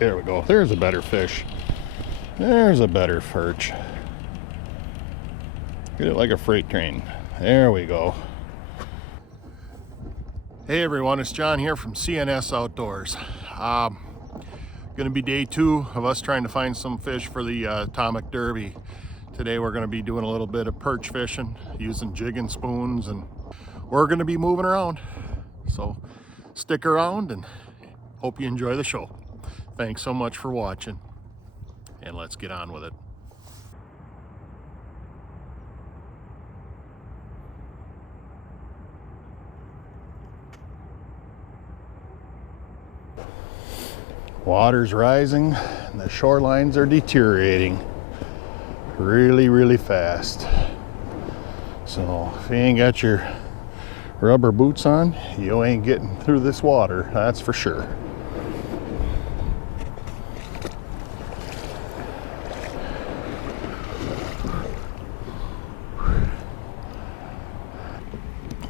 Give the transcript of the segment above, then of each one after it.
There we go. There's a better fish. There's a better perch. Get it like a freight train. There we go. Hey everyone, it's John here from CNS Outdoors. Gonna be day 2 of us trying to find some fish for the Atomic Derby. Today we're gonna be doing a little bit of perch fishing using jigging spoons, and we're gonna be moving around. So stick around and hope you enjoy the show. Thanks so much for watching, and let's get on with it. Water's rising and the shorelines are deteriorating really fast. So if you ain't got your rubber boots on, you ain't getting through this water, that's for sure.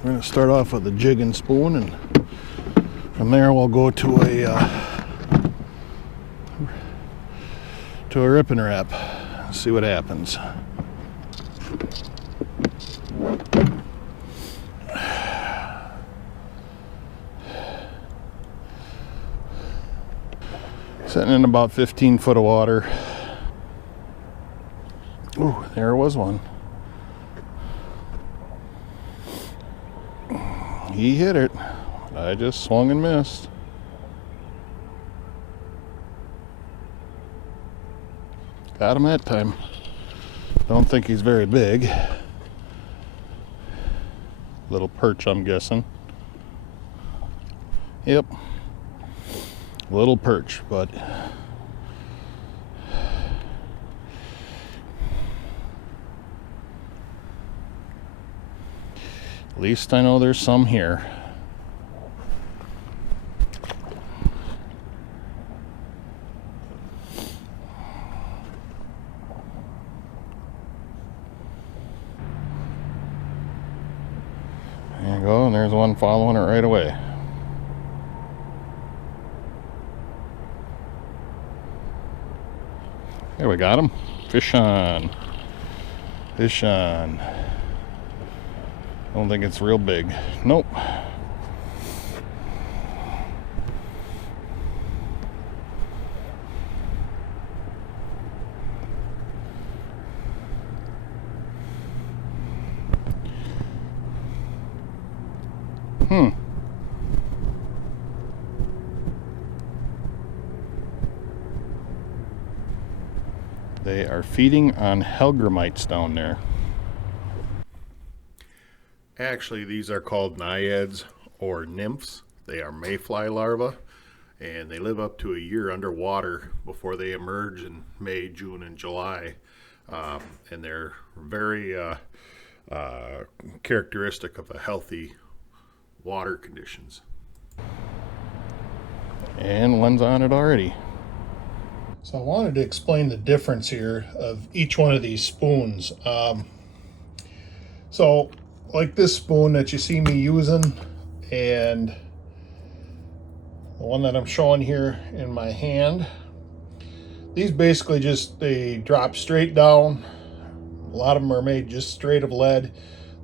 We're going to start off with a jigging spoon, and from there we'll go to a rip and wrap. See what happens. Sitting in about 15 foot of water. Ooh, there was one. He hit it. I just swung and missed. Got him that time. Don't think he's very big. Little perch, I'm guessing. Yep. Little perch, but at least I know there's some here. There you go, and there's one following it right away. There, we got him. Fish on. Fish on. Don't think it's real big. Nope. They are feeding on hellgrammites down there. Actually, these are called naiads or nymphs. They are mayfly larvae, and they live up to a year underwater before they emerge in May, June, and July. And they're very characteristic of a healthy water conditions. And one's on it already. So I wanted to explain the difference here of each one of these spoons. So like this spoon that you see me using, and the one that I'm showing here in my hand, these basically they drop straight down. A lot of them are made just straight of lead.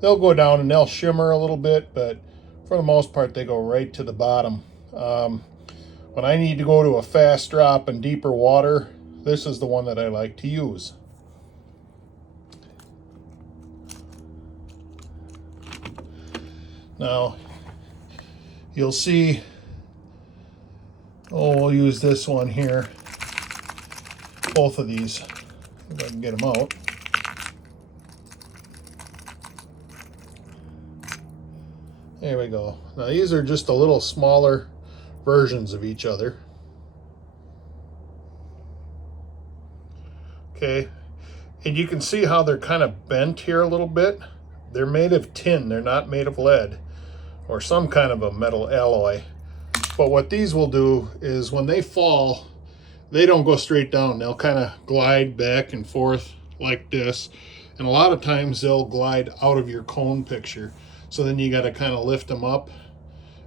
They'll go down and they'll shimmer a little bit, but for the most part they go right to the bottom. When I need to go to a fast drop and deeper water, this is the one that I like to use. Now, you'll see, we'll use this one here. Both of these, if I can get them out. There we go. Now these are just a little smaller versions of each other. Okay, and you can see how they're kind of bent here a little bit. They're made of tin, they're not made of lead or some kind of a metal alloy. But what these will do is when they fall, they don't go straight down. They'll kind of glide back and forth like this. And a lot of times they'll glide out of your cone picture. So then you got to kind of lift them up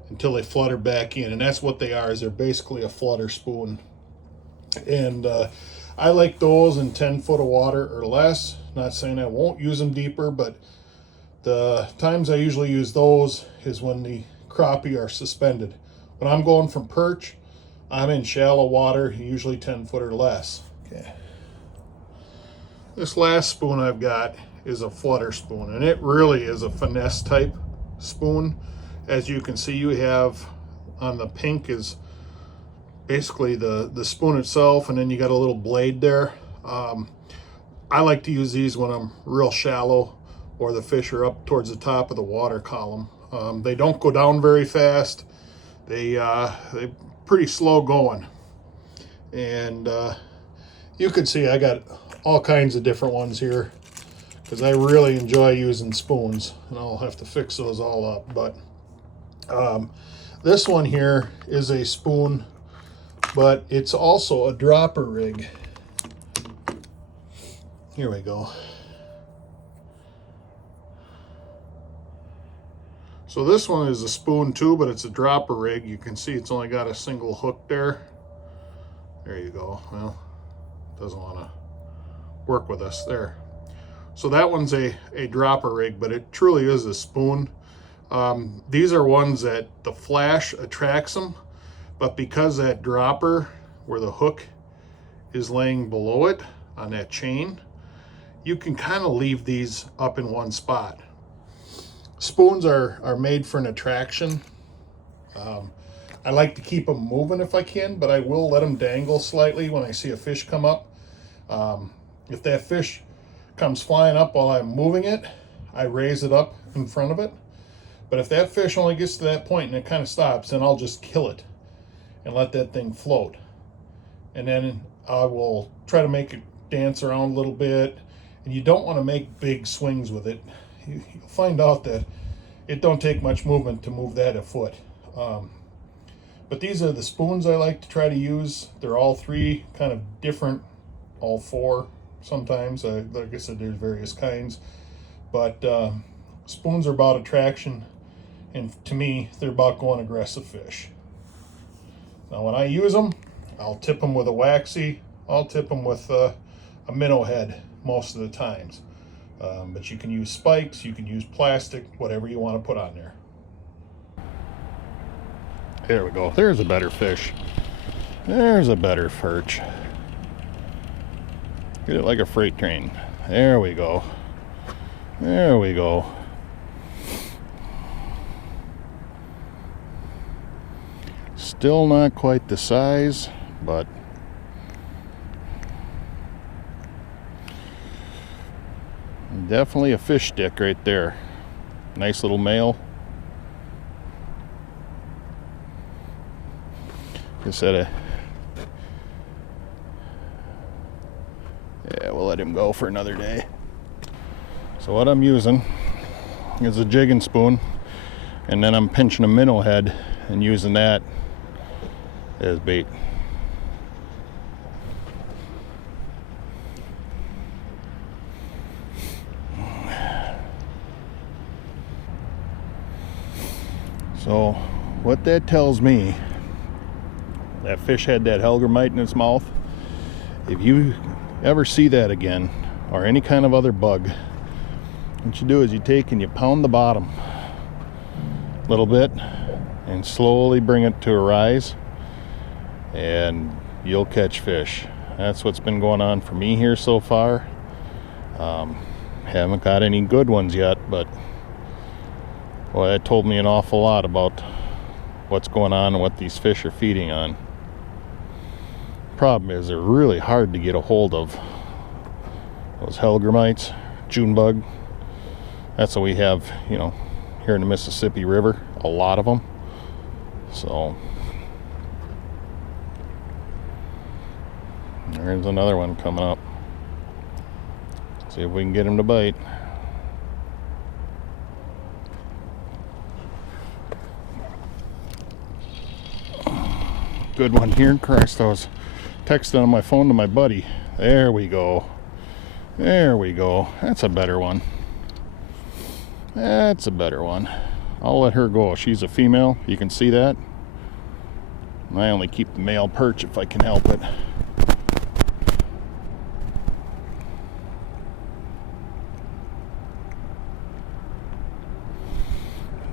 until they flutter back in. And that's what they are, is they're basically a flutter spoon. And I like those in 10 foot of water or less. Not saying I won't use them deeper, but the times I usually use those is when the crappie are suspended. When I'm going from perch, I'm in shallow water, usually 10 foot or less. Okay. This last spoon I've got is a flutter spoon, and it really is a finesse type spoon. As you can see, you have on the pink is basically the spoon itself, and then you got a little blade there. I like to use these when I'm real shallow or the fish are up towards the top of the water column. They don't go down very fast. They're pretty slow going. And you can see I got all kinds of different ones here because I really enjoy using spoons, and I'll have to fix those all up. But this one here is a spoon, but it's also a dropper rig. Here we go. So this one is a spoon too, but it's a dropper rig. You can see it's only got a single hook there. There you go. Well, doesn't want to work with us there. So that one's a dropper rig, but it truly is a spoon. These are ones that the flash attracts them, but because that dropper where the hook is laying below it on that chain, you can kind of leave these up in one spot. Spoons are made for an attraction. I like to keep them moving if I can, but I will let them dangle slightly when I see a fish come up. If that fish comes flying up while I'm moving it, I raise it up in front of it. But if that fish only gets to that point and it kind of stops, then I'll just kill it and let that thing float. And then I will try to make it dance around a little bit. And you don't want to make big swings with it. You'll find out that it don't take much movement to move that a foot. But these are the spoons I like to try to use. They're all three kind of different, all four sometimes. Like I said, there's various kinds. But spoons are about attraction, and to me, they're about going aggressive fish. Now when I use them, I'll tip them with a waxy. I'll tip them with a minnow head most of the times. But you can use spikes, you can use plastic, whatever you want to put on there. There we go. There's a better fish. There's a better perch. Get it like a freight train. There we go. There we go. Still not quite the size, but definitely a fish stick right there. Nice little male. Just had yeah, we'll let him go for another day. So what I'm using is a jigging spoon, and then I'm pinching a minnow head and using that as bait. So what that tells me, that fish had that hellgrammite in its mouth. If you ever see that again, or any kind of other bug, what you do is you take and you pound the bottom a little bit and slowly bring it to a rise, and you'll catch fish. That's what's been going on for me here so far. Haven't got any good ones yet, but boy, that told me an awful lot about what's going on and what these fish are feeding on. Problem is, they're really hard to get a hold of. Those hellgrammites, June bug, that's what we have, you know, here in the Mississippi River, a lot of them. So there's another one coming up. See if we can get him to bite. Good one here. Christ, I was texting on my phone to my buddy. There we go. There we go. That's a better one. That's a better one. I'll let her go. She's a female. You can see that. I only keep the male perch if I can help it.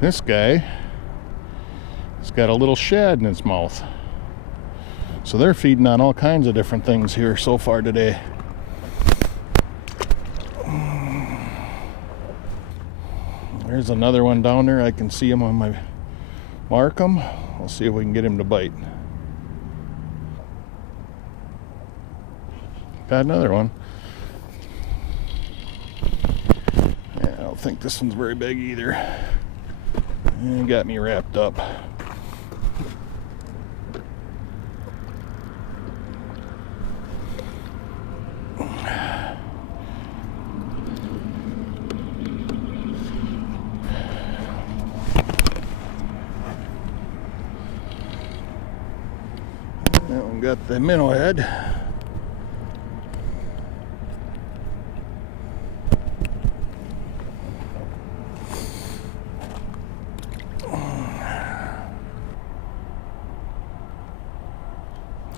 This guy has got a little shad in its mouth. So they're feeding on all kinds of different things here so far today. There's another one down there. I can see him on my mark him. We'll see if we can get him to bite. Got another one. Yeah, I don't think this one's very big either. It got me wrapped up. That one got the minnow head.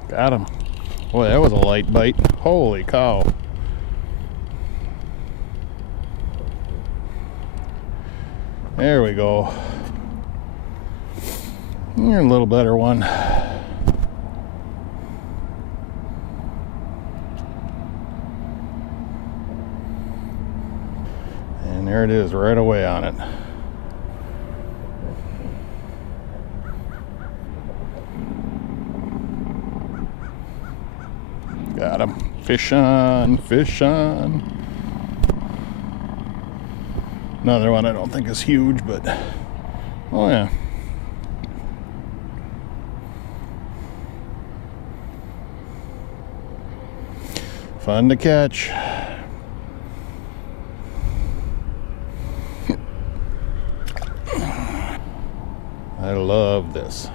Got him. Boy, that was a light bite. Holy cow. There we go. You're a little better one. And there it is, right away on it. Got him. Fish on, fish on. Another one I don't think is huge, but oh yeah. Fun to catch. I love this.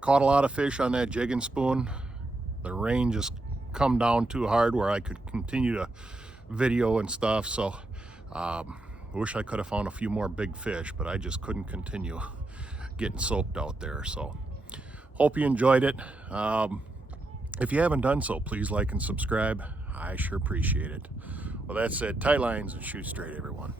Caught a lot of fish on that jigging spoon. The rain just come down too hard where I could continue to video and stuff, so wish I could have found a few more big fish, but I just couldn't continue getting soaked out there. So hope you enjoyed it. If you haven't done so, please like and subscribe. I sure appreciate it. Well, that said, tight lines and shoot straight, everyone.